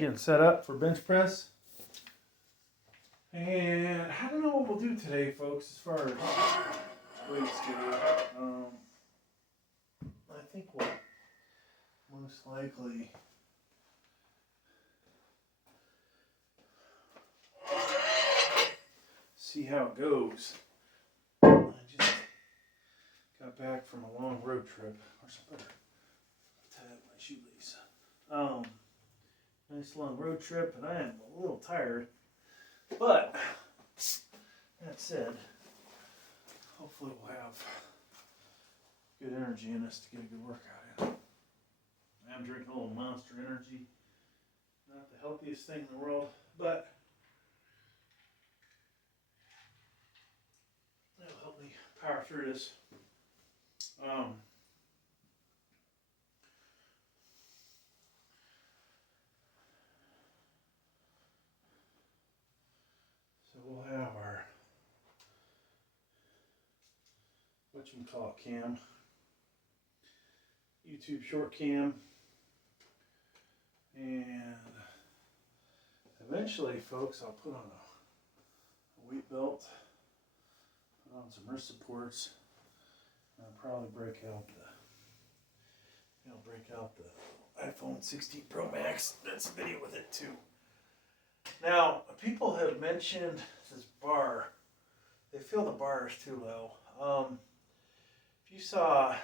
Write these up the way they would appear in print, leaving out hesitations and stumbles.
getting set up for bench press. And I don't know what we'll do today, folks, as far as weights go. I think we'll most likely see how it goes. I just got back from a long road trip. Where's some better? Tie up my shoelace. Nice long road trip, and I am a little tired. But that said, hopefully we'll have good energy in us to get a good workout in. I'm drinking a little Monster Energy. Not the healthiest thing in the world, but it'll help me power through this. So we'll have our whatchamacallit cam, YouTube short cam, and eventually, folks, I'll put on a weight belt, put on some wrist supports, and I'll probably break out the iPhone 16 Pro Max. That's a video with it too. Now, people have mentioned this bar. They feel the bar is too low. If you saw,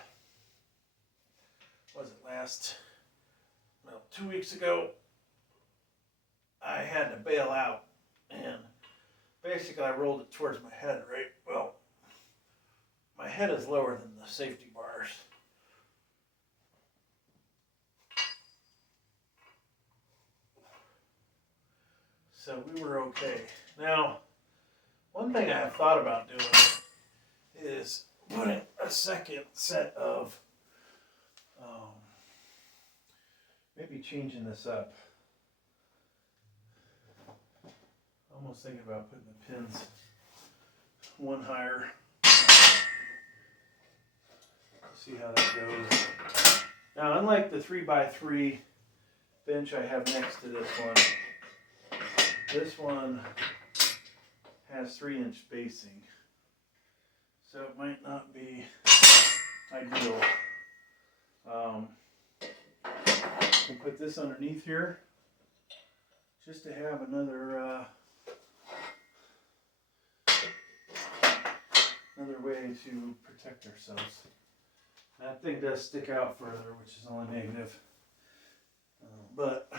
what was it, well, 2 weeks ago, I had to bail out, and basically I rolled it towards my head, right? Well, my head is lower than the safety bars. So we were okay. Now, one thing I have thought about doing is putting a second set of, maybe changing this up. Almost thinking about putting the pins one higher. See how that goes. Now, unlike the 3x3 bench I have next to this one has 3-inch spacing. So it might not be ideal. I can put this underneath here just to have another way to protect ourselves. That thing does stick out further, which is only negative. But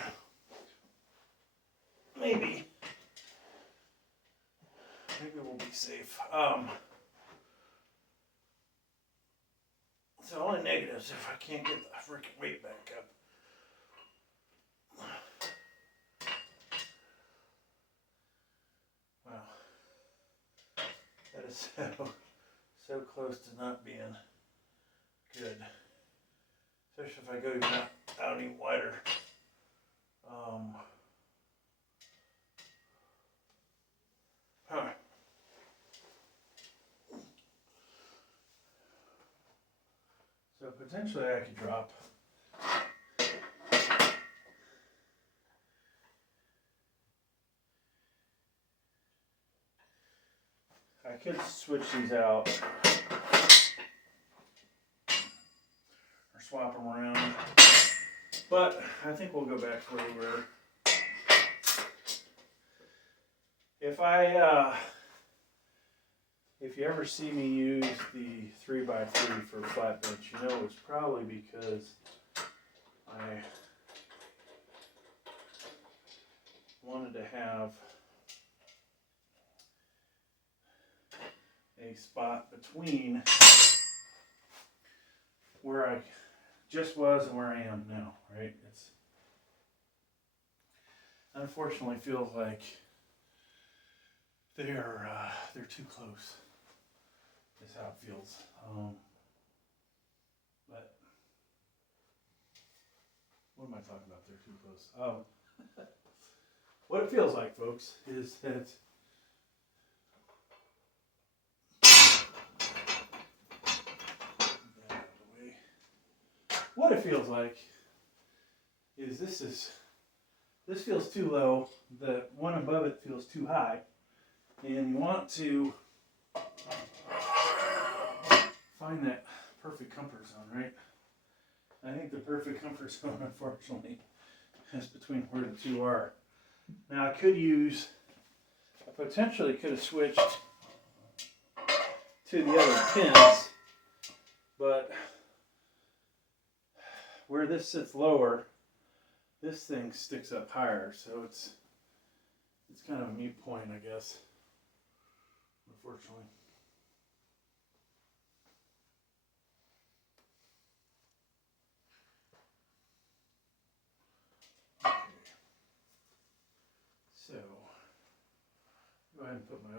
maybe we'll be safe. So only negatives if I can't get the freaking weight back up. Wow. That is so close to not being good. Especially if I go even out any wider. So potentially I could drop I could switch these out or swap them around, but I think we'll go back to where we were. If you ever see me use the 3x3 for flat bench, you know it's probably because I wanted to have a spot between where I just was and where I am now, right? It's unfortunately feels like they're too close. Is how it feels. But what am I talking about? They're too close. What it feels like, folks, is that what it feels like is this is this feels too low. The one above it feels too high. And you want to find that perfect comfort zone, right? I think the perfect comfort zone, unfortunately, is between where the two are. Now I potentially could have switched to the other pins, but where this sits lower, this thing sticks up higher, so it's kind of a moot point, I guess, unfortunately. Okay. So, go ahead and put my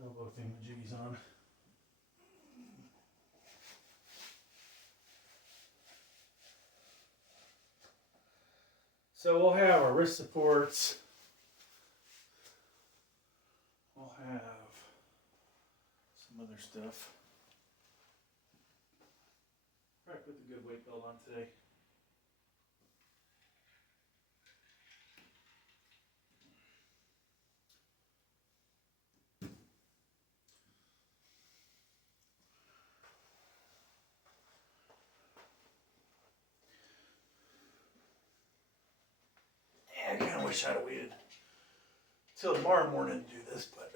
elbow thingamajiggies on. So we'll have our wrist supports. We'll have some other stuff. Probably put the good weight belt on today. Yeah, I kind of wish I'd have waited till tomorrow morning to do this, but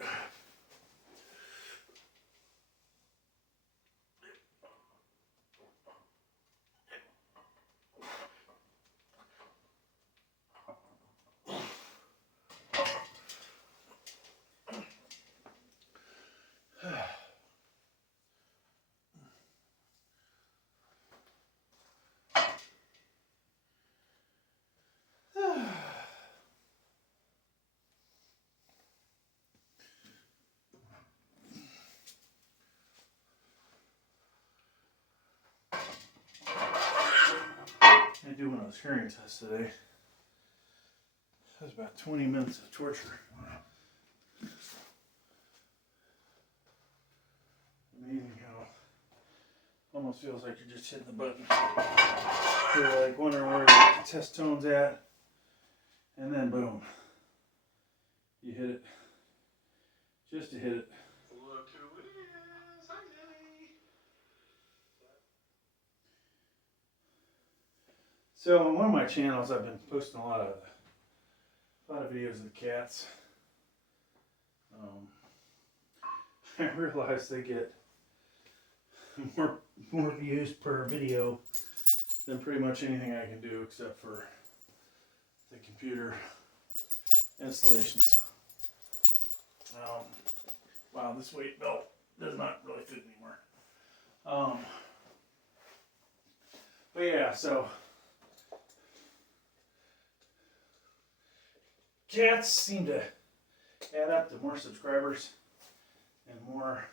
I do one of those hearing tests today. That was about 20 minutes of torture. Amazing how almost feels like you're just hitting the button. You're like wondering where the test tone's at, and then boom, you hit it. Just to hit it. Look who it is! Hi, Nelly! So on one of my channels, I've been posting a lot of videos of the cats. I realize they get more views per video than pretty much anything I can do except for the computer installations. Wow, this weight belt does not really fit anymore. But yeah, so cats seem to add up to more subscribers and more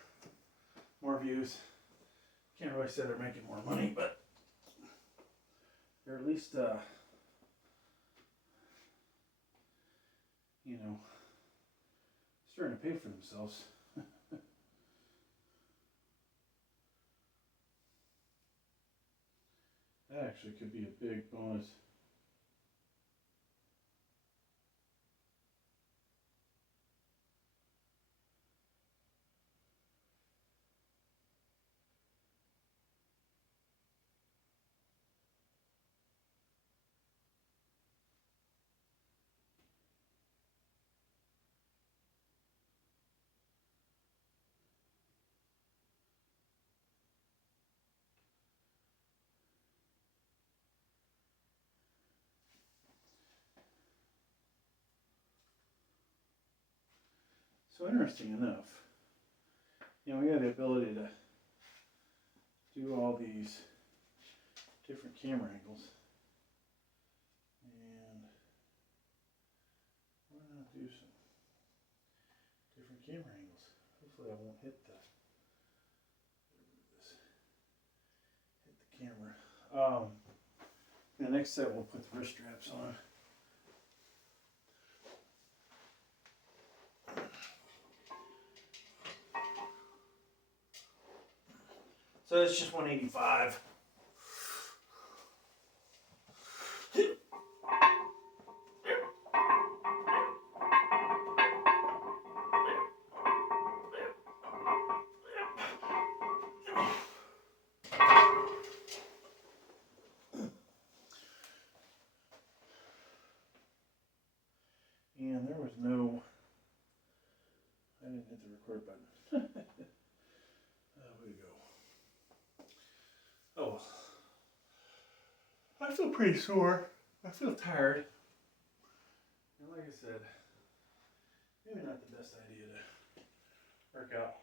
views. Can't really say they're making more money, but they're at least you know, starting to pay for themselves. That actually could be a big bonus. So interesting enough, you know, we have the ability to do all these different camera angles. And why not do some different camera angles? Hopefully I won't hit the camera. The next set we'll put the wrist straps on. So it's just 185. And there was no, I didn't hit the record button. Way to go. Oh, I feel pretty sore. I feel tired. And like I said, maybe not the best idea to work out.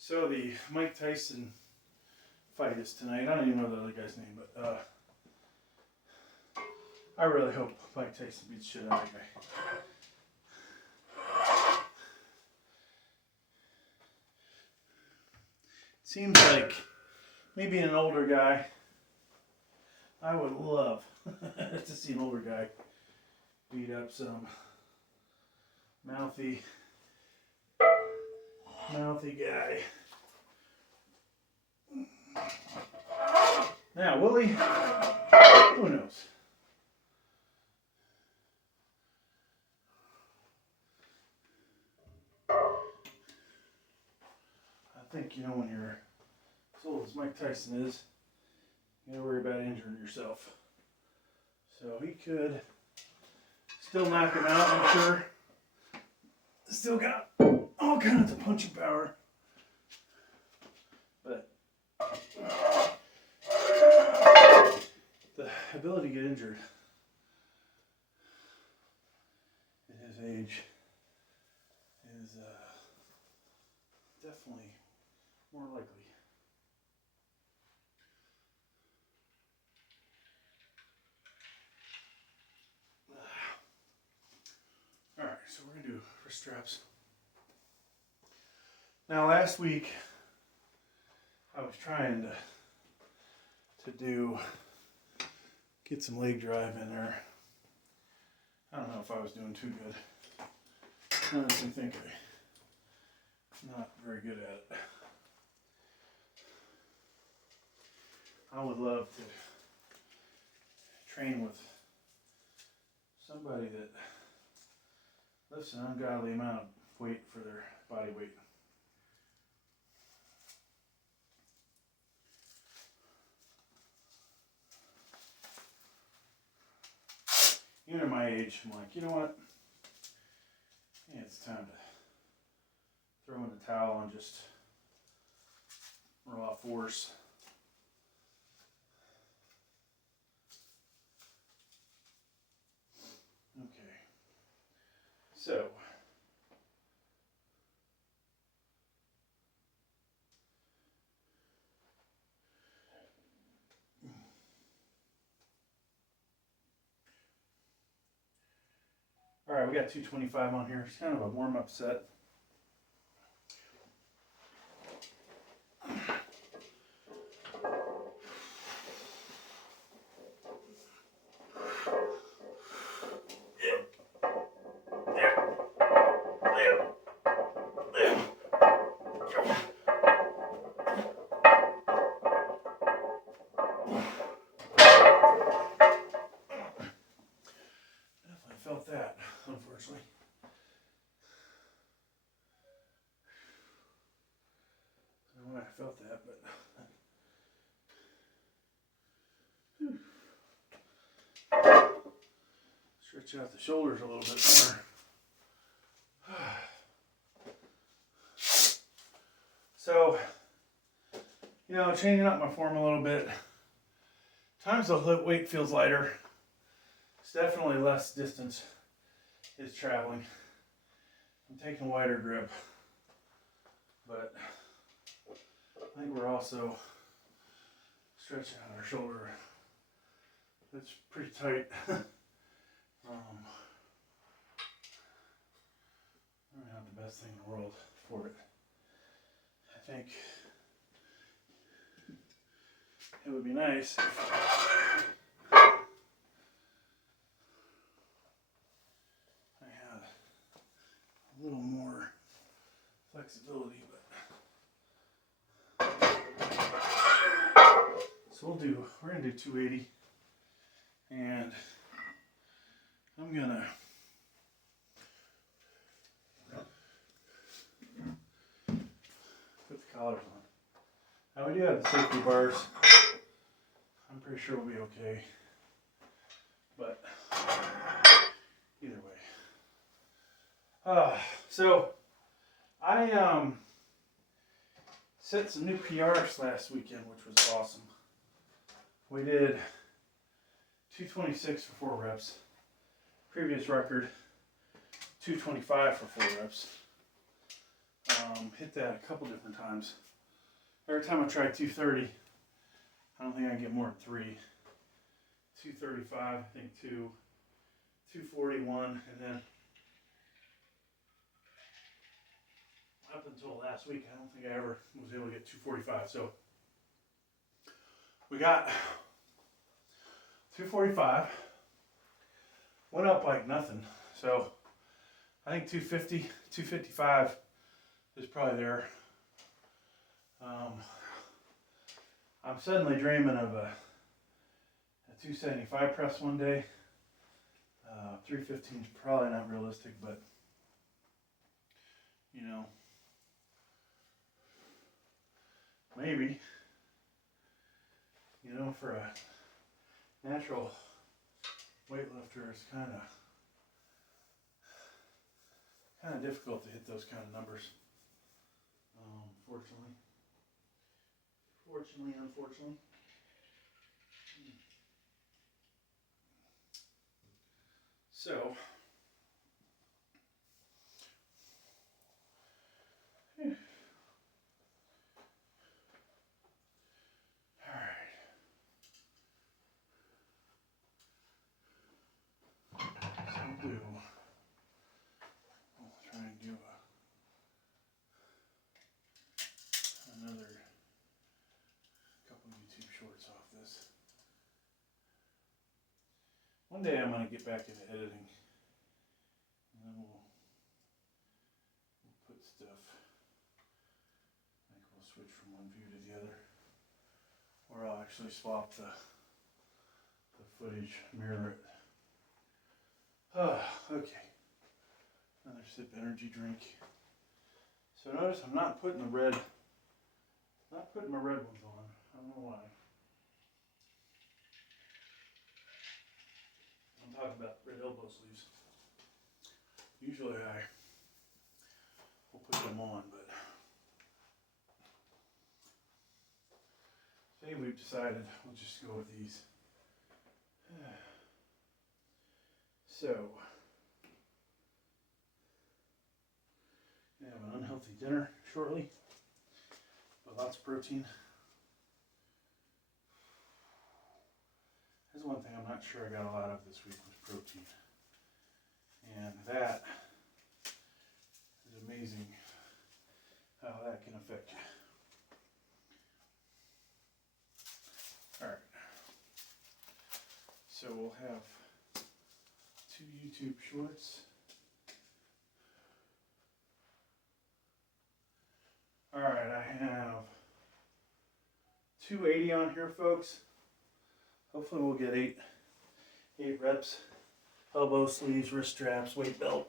So the Mike Tyson fight is tonight. I don't even know the other guy's name, but I really hope Mike Tyson beats shit out of that guy. Seems like me being an older guy, I would love to see an older guy beat up some mouthy guy. Now, will he? Who knows? I think, when you're as old as Mike Tyson is, you gotta worry about injuring yourself. So he could still knock him out, I'm sure. Still got all kinds of punching power. But the ability to get injured at his age is definitely more likely. Alright, so we're going to do wrist straps. Now last week I was trying to get some leg drive in there. I don't know if I was doing too good. I honestly think I'm not very good at it. I would love to train with somebody that lifts an ungodly amount of weight for their body weight. Even at my age, I'm like, you know what? Yeah, it's time to throw in the towel and just raw force. Okay. So, all right, we got 225 on here. It's kind of a warm-up set. Definitely felt that, unfortunately. I don't know why I felt that, but stretch out the shoulders a little bit more. So, changing up my form a little bit. Times the weight feels lighter. It's definitely less distance is traveling. I'm taking a wider grip, but I think we're also stretching out our shoulder. It's pretty tight. Not the best thing in the world for it. I think it would be nice if I had a little more flexibility, but so we're gonna do 280 And I'm gonna put the collars on. Now we do have the safety bars. I'm pretty sure we'll be okay. But either way. So I set some new PRs last weekend, which was awesome. We did 226 for 4 reps. Previous record, 225 for 4 reps. Hit that a couple different times. Every time I try 230, I don't think I get more than 3. 235, I think 2. 241, and then up until last week, I don't think I ever was able to get 245. So we got 245. Went up like nothing. So I think 250, 255 is probably there. I'm suddenly dreaming of a 275 press one day. 315 is probably not realistic, but you know, maybe. You know, for a natural weightlifter, it's kind of difficult to hit those kind of numbers. Unfortunately. So, all right. So we'll try and do another couple YouTube shorts off this. One day I'm going to get back into editing, and then we'll put stuff, like we'll switch from one view to the other, or I'll actually swap the footage, mirror it. Okay. Another sip energy drink. So notice I'm not putting my red ones on. I don't know why. I'm talking about red elbow sleeves. Usually I will put them on, but today we've decided we'll just go with these. So, I have an unhealthy dinner shortly, but lots of protein. Here's one thing I'm not sure I got a lot of this week was protein. And that is amazing how that can affect you. Alright. So we'll have 2 YouTube shorts. Alright, I have 280 on here, folks. Hopefully we'll get 8 reps. Elbow sleeves, wrist straps, weight belt.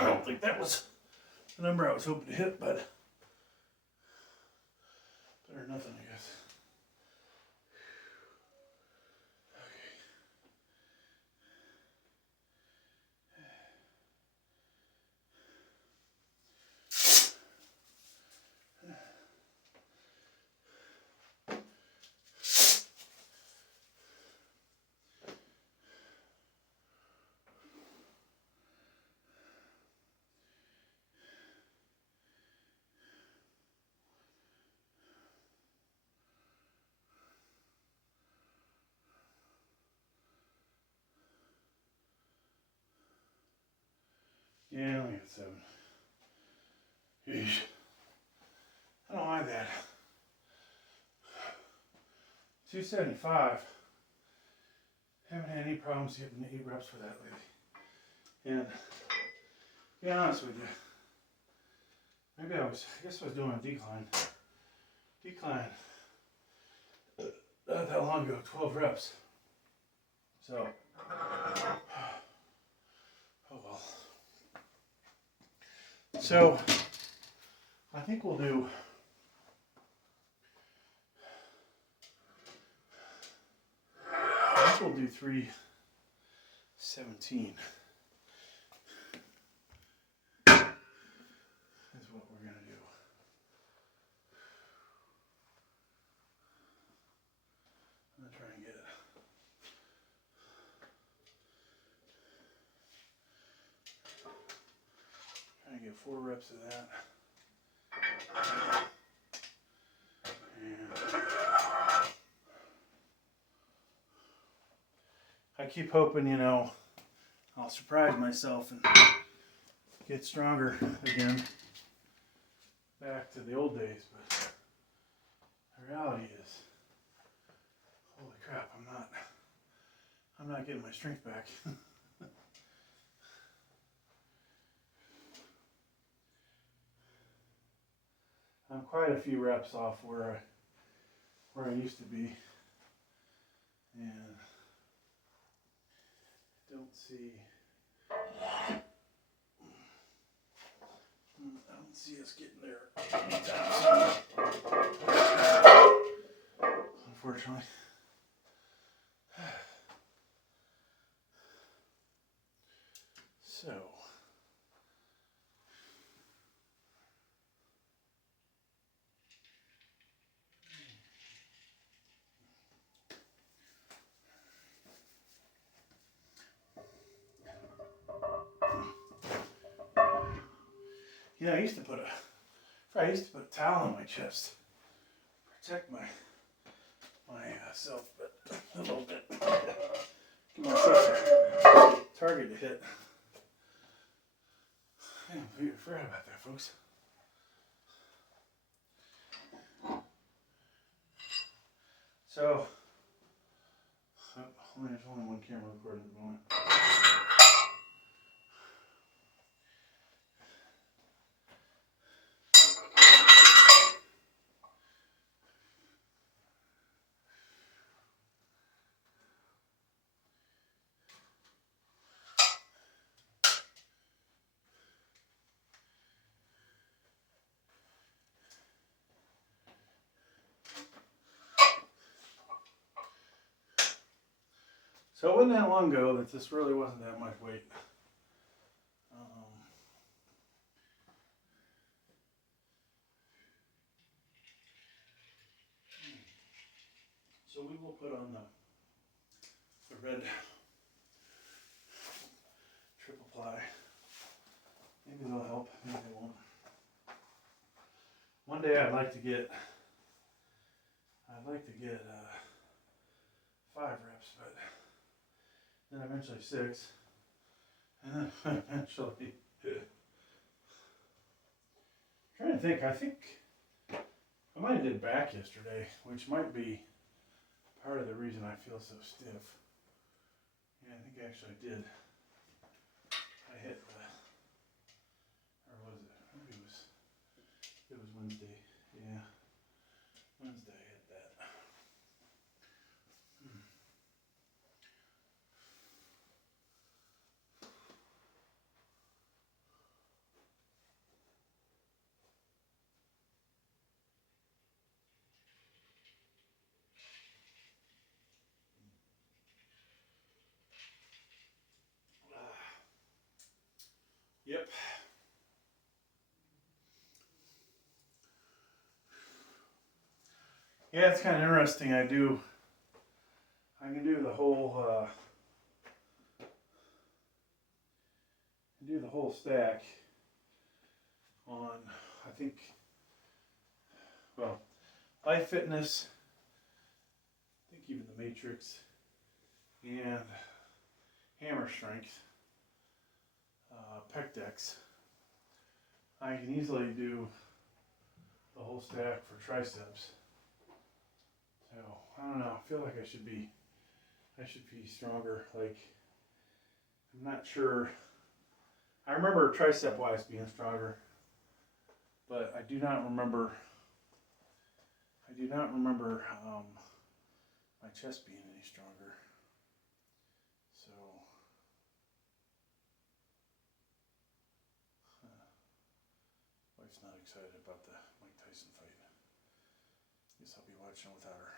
I don't think that was the number I was hoping to hit, but better than nothing, I guess. Yeah, I only got 7. Yeesh. I don't mind that. 275. Haven't had any problems getting 8 reps for that lately. And to be honest with you, maybe I guess I was doing a decline. Not that long ago, 12 reps. So, oh well. So, I think we'll do 317. Is what we're gonna do. I'm gonna try and get 4 reps of that. And I keep hoping, I'll surprise myself and get stronger again, back to the old days. But the reality is, holy crap, I'm not getting my strength back. I'm quite a few reps off where I used to be, and don't see us getting there anytime soon, unfortunately. So, I used to put a towel on my chest, protect myself, but a little bit. Give myself a target to hit. I forgot about that, folks. So, there's only one camera recording at the moment. So it wasn't that long ago that this really wasn't that much weight. So we will put on the red triple ply. Maybe they'll help, maybe they won't. One day I'd like to get 5 reps, but then eventually 6, and then eventually. I'm trying to think. I think I might have did back yesterday, which might be part of the reason I feel so stiff. Yeah, I think I actually did. I hit or was it? Maybe it was Wednesday. Yeah, Wednesday I hit that. Yep. Yeah, it's kind of interesting. I can do the whole stack on, I think, well, Life Fitness, I think even the Matrix, and Hammer Strength, Pec Dex, I can easily do the whole stack for triceps. So I don't know. I feel like I should be stronger. Like I'm not sure. I remember tricep wise being stronger, but I do not remember. My chest being any stronger. So wife's not excited about the Mike Tyson fight. Guess I'll be watching without her.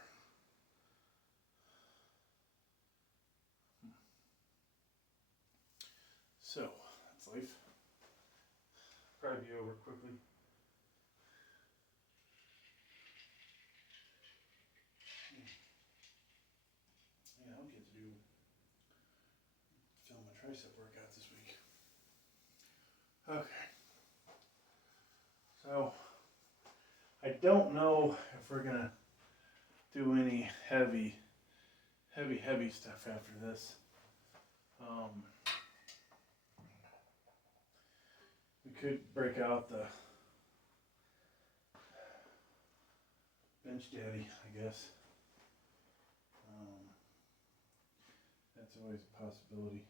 So that's life. Probably be over quickly. Yeah, I'll get to film a tricep workout this week. Okay. So I don't know if we're gonna do any heavy stuff after this. We could break out the bench daddy, I guess. That's always a possibility.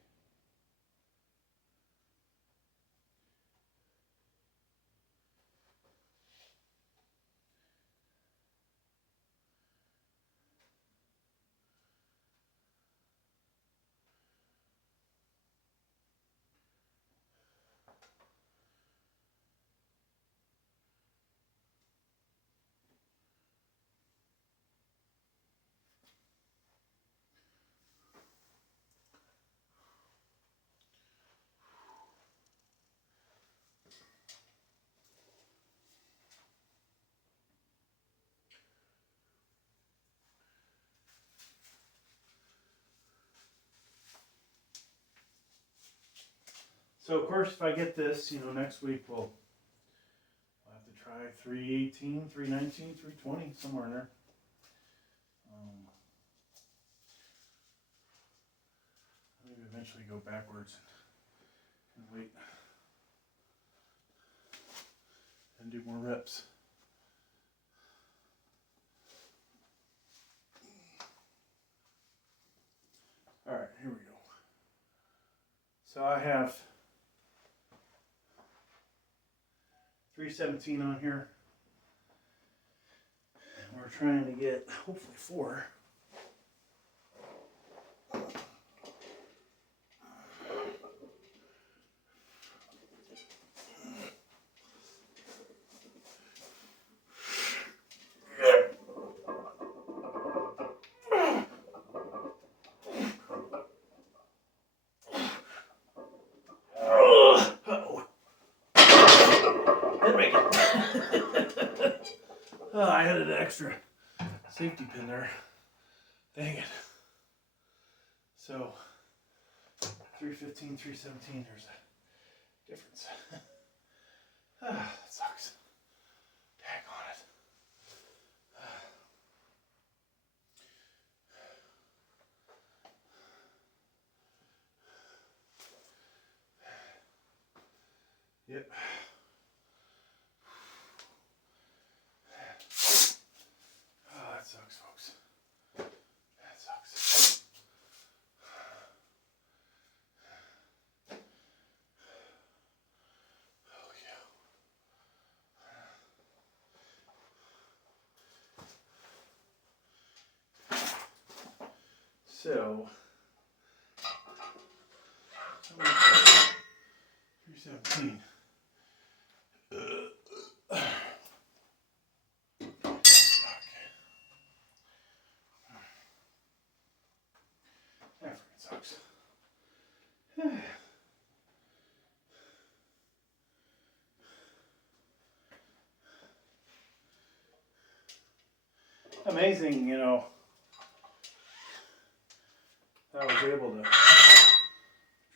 So of course, if I get this, next week we'll have to try 318, 319, 320, somewhere in there. Maybe eventually go backwards and wait and do more reps. All right, here we go. So I have 317 on here. And we're trying to get hopefully 4. Oh, I had an extra safety pin there. Dang it. So 315, 317, there's a difference. That sucks. Tag on it. Yep. Oh, that sucks, folks. That sucks. Oh, yeah. So, 317. That freaking sucks. Amazing, I was able to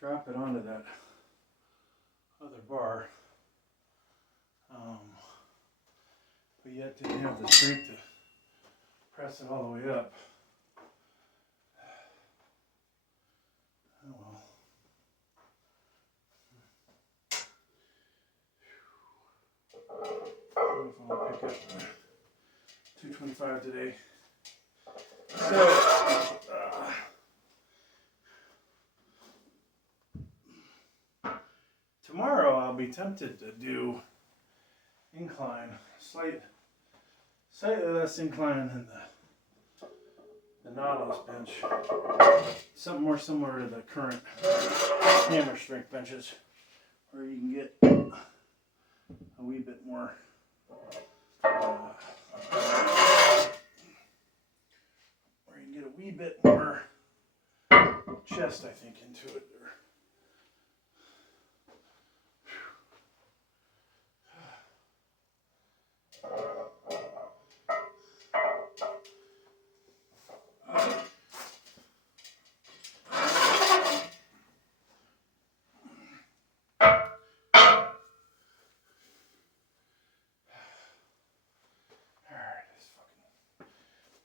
drop it onto that other bar, but yet didn't have the strength to press it all the way up. Oh well. I'll pick up 225 today. So, tomorrow I'll be tempted to do incline, slightly less incline than the Nautilus bench. Something more similar to the current hammer strength benches, where you can get a wee bit more chest, I think, into it.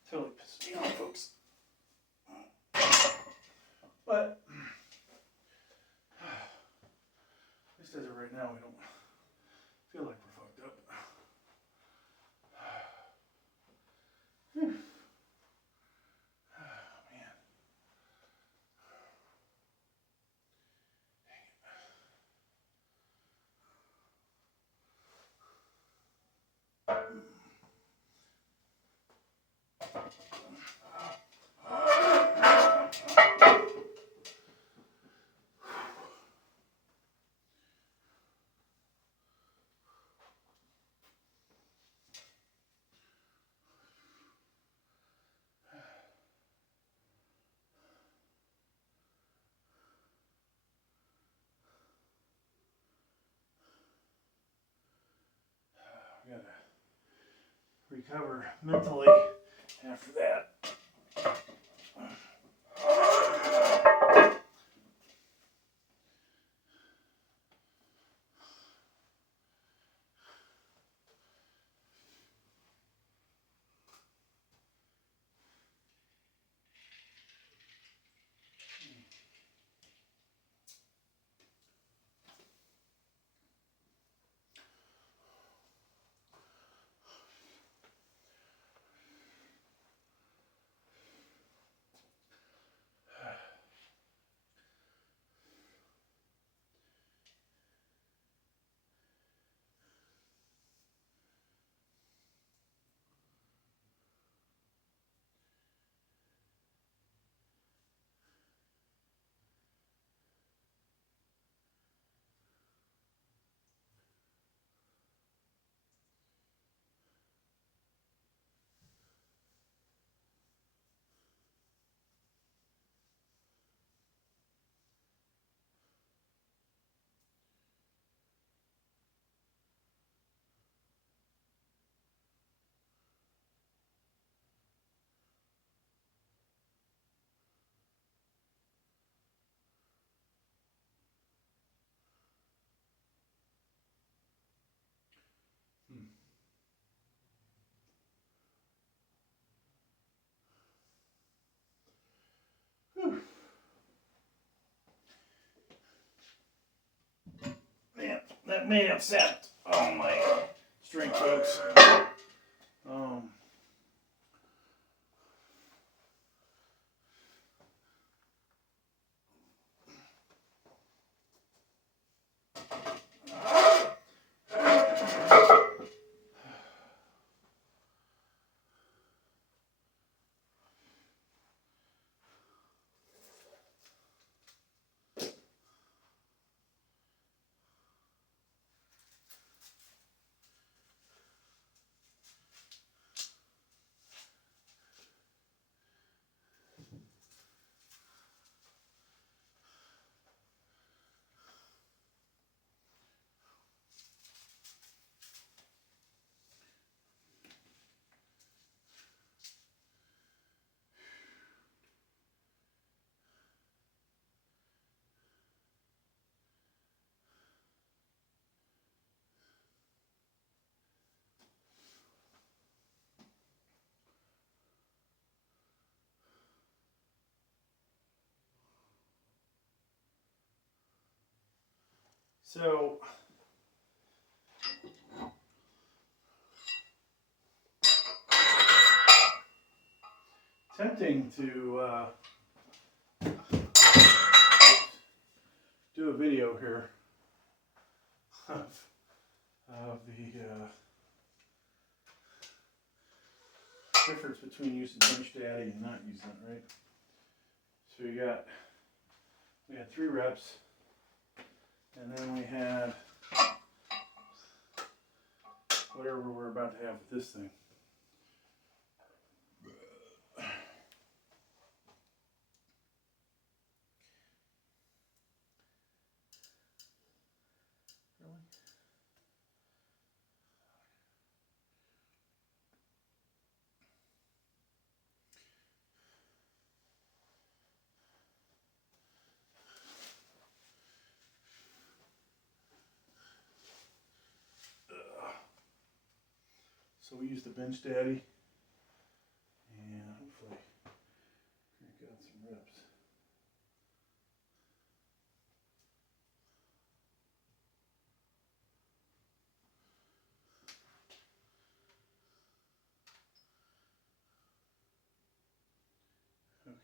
Totally pissed me off, folks. But at least as of right now, we don't feel like we're fucked up. Whew. Oh, man. We gotta recover mentally after that. Whew. Man, that may have set all my strength, folks. So tempting to do a video here of the difference between using Bench Daddy and not using it, right? So we had 3 reps, and then we had whatever we're about to have with this thing. So we used the Bench Daddy, and hopefully crank out some reps. Okay.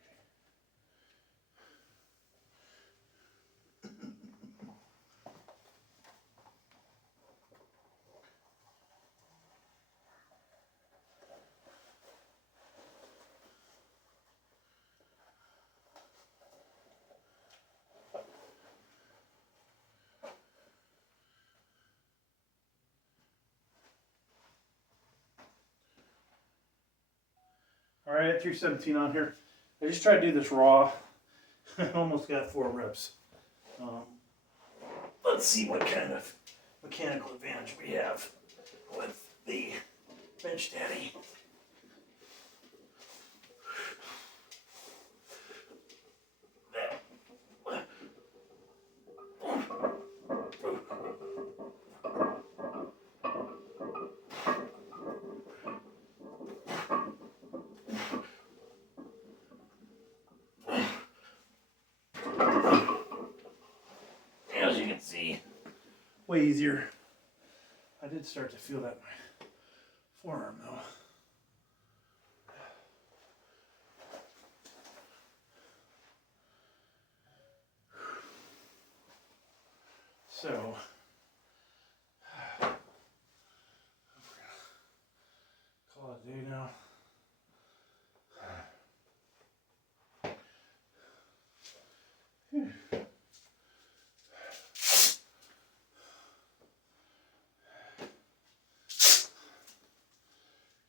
All right, at 317 on here. I just tried to do this raw. I almost got 4 reps. Let's see what kind of mechanical advantage we have with the Bench Daddy. As you can see, way easier. I did start to feel that in my forearm though. So, call it a day now.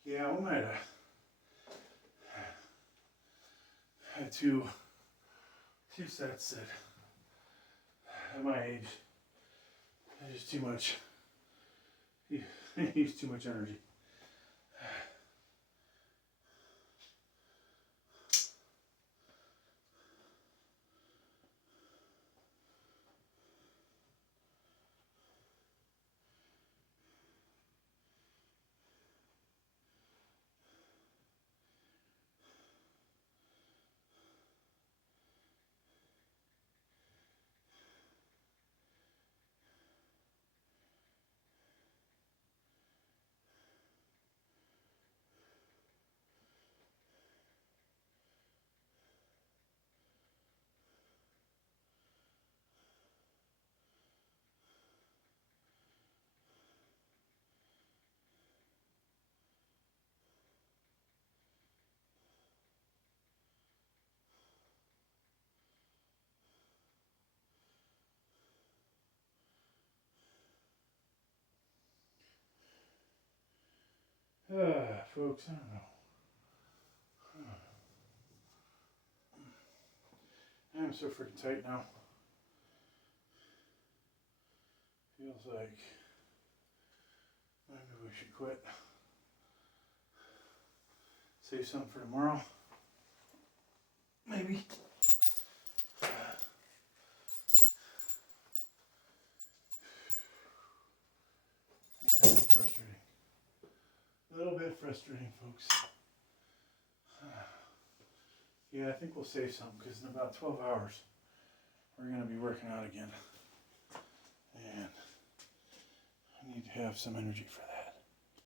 Yeah, we might have had two sets that, at my age, I just too much. You use too much energy. Folks, I don't know. I'm so freaking tight now. Feels like maybe we should quit. Save something for tomorrow. Maybe. Yeah, it's frustrating. A little bit frustrating, folks. Yeah, I think we'll save some because in about 12 hours we're going to be working out again. And I need to have some energy for that.